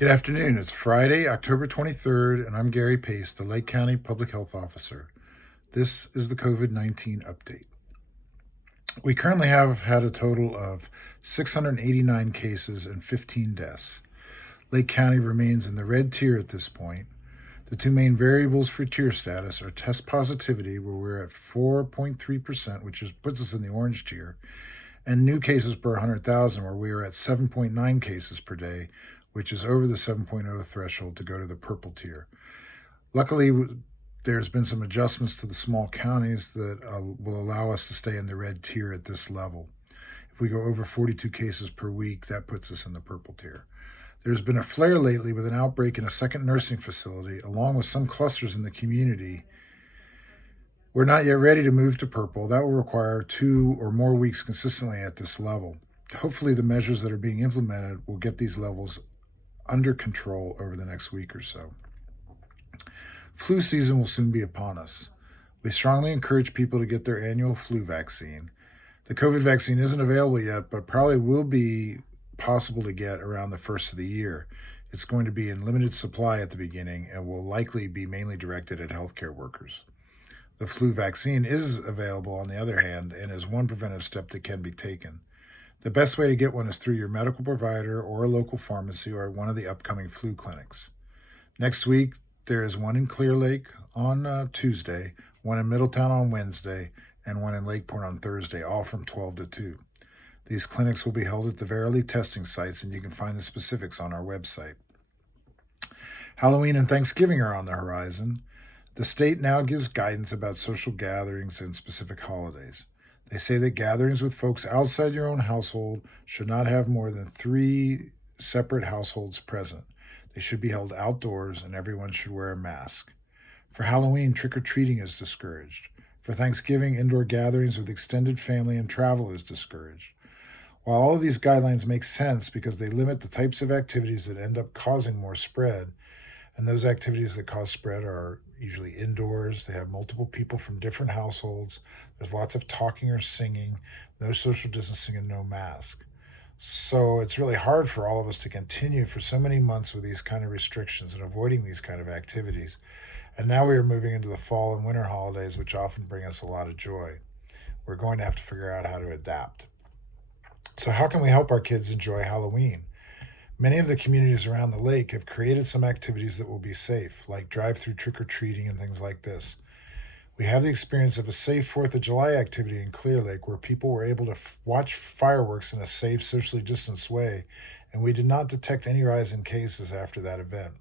Good afternoon. It's Friday, October 23rd, and I'm Gary Pace, the Lake County Public Health Officer. This is the COVID-19 update. We currently have had a total of 689 cases and 15 deaths. Lake County remains in the red tier at this point. The two main variables for tier status are test positivity, where we're at 4.3%, which puts us in the orange tier, and new cases per 100,000, where we are at 7.9 cases per day, which is over the 7.0 threshold to go to the purple tier. Luckily, there's been some adjustments to the small counties that will allow us to stay in the red tier at this level. If we go over 42 cases per week, that puts us in the purple tier. There's been a flare lately with an outbreak in a second nursing facility, along with some clusters in the community. We're not yet ready to move to purple. That will require 2 or more weeks consistently at this level. Hopefully, the measures that are being implemented will get these levels under control over the next week or so. Flu season will soon be upon us. We strongly encourage people to get their annual flu vaccine. The COVID vaccine isn't available yet, but probably will be possible to get around the first of the year. It's going to be in limited supply at the beginning and will likely be mainly directed at healthcare workers. The flu vaccine is available, on the other hand, and is one preventive step that can be taken. The best way to get one is through your medical provider or a local pharmacy or one of the upcoming flu clinics. Next week, there is one in Clearlake on Tuesday, one in Middletown on Wednesday, and one in Lakeport on Thursday, all from 12 to 2. These clinics will be held at the Verily testing sites, and you can find the specifics on our website. Halloween and Thanksgiving are on the horizon. The state now gives guidance about social gatherings and specific holidays. They say that gatherings with folks outside your own household should not have more than 3 separate households present. They should be held outdoors, and everyone should wear a mask. For Halloween, trick-or-treating is discouraged. For Thanksgiving, indoor gatherings with extended family and travel is discouraged. While all of these guidelines make sense because they limit the types of activities that end up causing more spread, and those activities that cause spread are usually indoors. They have multiple people from different households. There's lots of talking or singing, no social distancing, and no mask. So it's really hard for all of us to continue for so many months with these kind of restrictions and avoiding these kind of activities. And now we are moving into the fall and winter holidays, which often bring us a lot of joy. We're going to have to figure out how to adapt. So how can we help our kids enjoy Halloween? Many of the communities around the lake have created some activities that will be safe, like drive-through trick-or-treating and things like this. We have the experience of a safe 4th of July activity in Clearlake where people were able to watch fireworks in a safe, socially distanced way, and we did not detect any rise in cases after that event.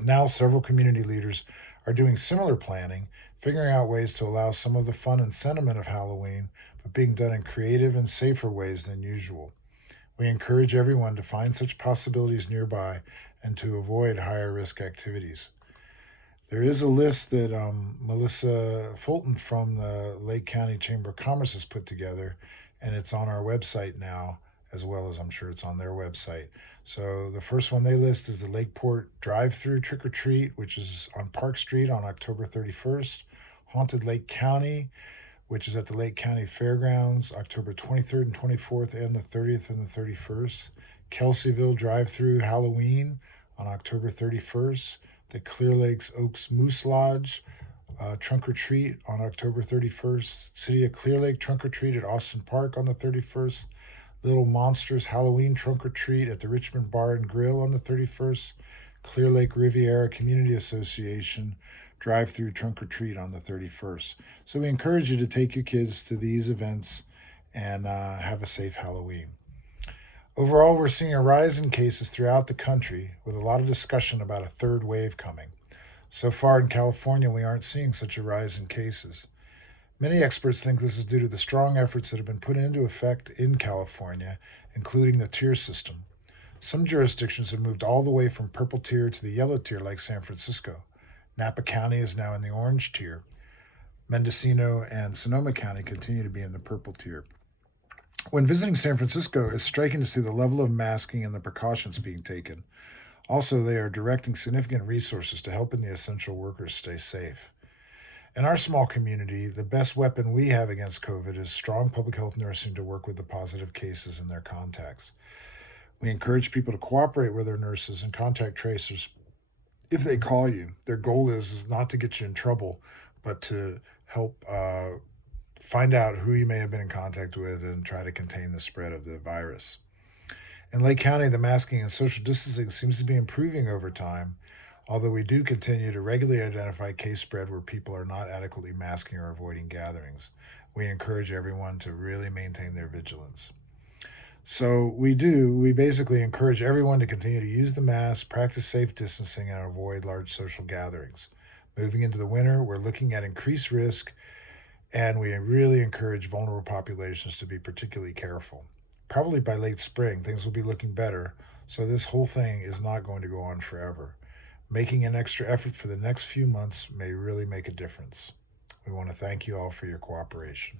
Now, several community leaders are doing similar planning, figuring out ways to allow some of the fun and sentiment of Halloween, but being done in creative and safer ways than usual. We encourage everyone to find such possibilities nearby and to avoid higher risk activities. There is a list that Melissa Fulton from the Lake County Chamber of Commerce has put together, and it's on our website now, as well as I'm sure it's on their website. So the first one they list is the Lakeport DRIVE THRU trick-or-treat, which is on Park Street on October 31st. Haunted Lake County, which is at the Lake County Fairgrounds, October 23rd and 24th, and the 30th and the 31st. Kelseyville Drive-Thru Halloween on October 31st. The Clear Lakes Oaks Moose Lodge Trunk or Treat on October 31st. City of Clear Lake Trunk or Treat at Austin Park on the 31st. Little Monsters Halloween Trunk or Treat at the Richmond Bar and Grill on the 31st. Clear Lake Riviera Community Association drive-through trunk or treat on the 31st. So we encourage you to take your kids to these events and have a safe Halloween. Overall, we're seeing a rise in cases throughout the country with a lot of discussion about a third wave coming. So far in California, we aren't seeing such a rise in cases. Many experts think this is due to the strong efforts that have been put into effect in California, including the tier system. Some jurisdictions have moved all the way from purple tier to the yellow tier, like San Francisco. Napa County is now in the orange tier. Mendocino and Sonoma County continue to be in the purple tier. When visiting San Francisco, it's striking to see the level of masking and the precautions being taken. Also, they are directing significant resources to helping the essential workers stay safe. In our small community, the best weapon we have against COVID is strong public health nursing to work with the positive cases and their contacts. We encourage people to cooperate with their nurses and contact tracers if they call you. Their goal is not to get you in trouble, but to help find out who you may have been in contact with and try to contain the spread of the virus. In Lake County, the masking and social distancing seems to be improving over time, although we do continue to regularly identify case spread where people are not adequately masking or avoiding gatherings. We encourage everyone to really maintain their vigilance. So we basically encourage everyone to continue to use the mask, practice safe distancing, and avoid large social gatherings. Moving into the winter, we're looking at increased risk, and we really encourage vulnerable populations to be particularly careful. Probably by late spring, things will be looking better, so this whole thing is not going to go on forever. Making an extra effort for the next few months may really make a difference. We want to thank you all for your cooperation.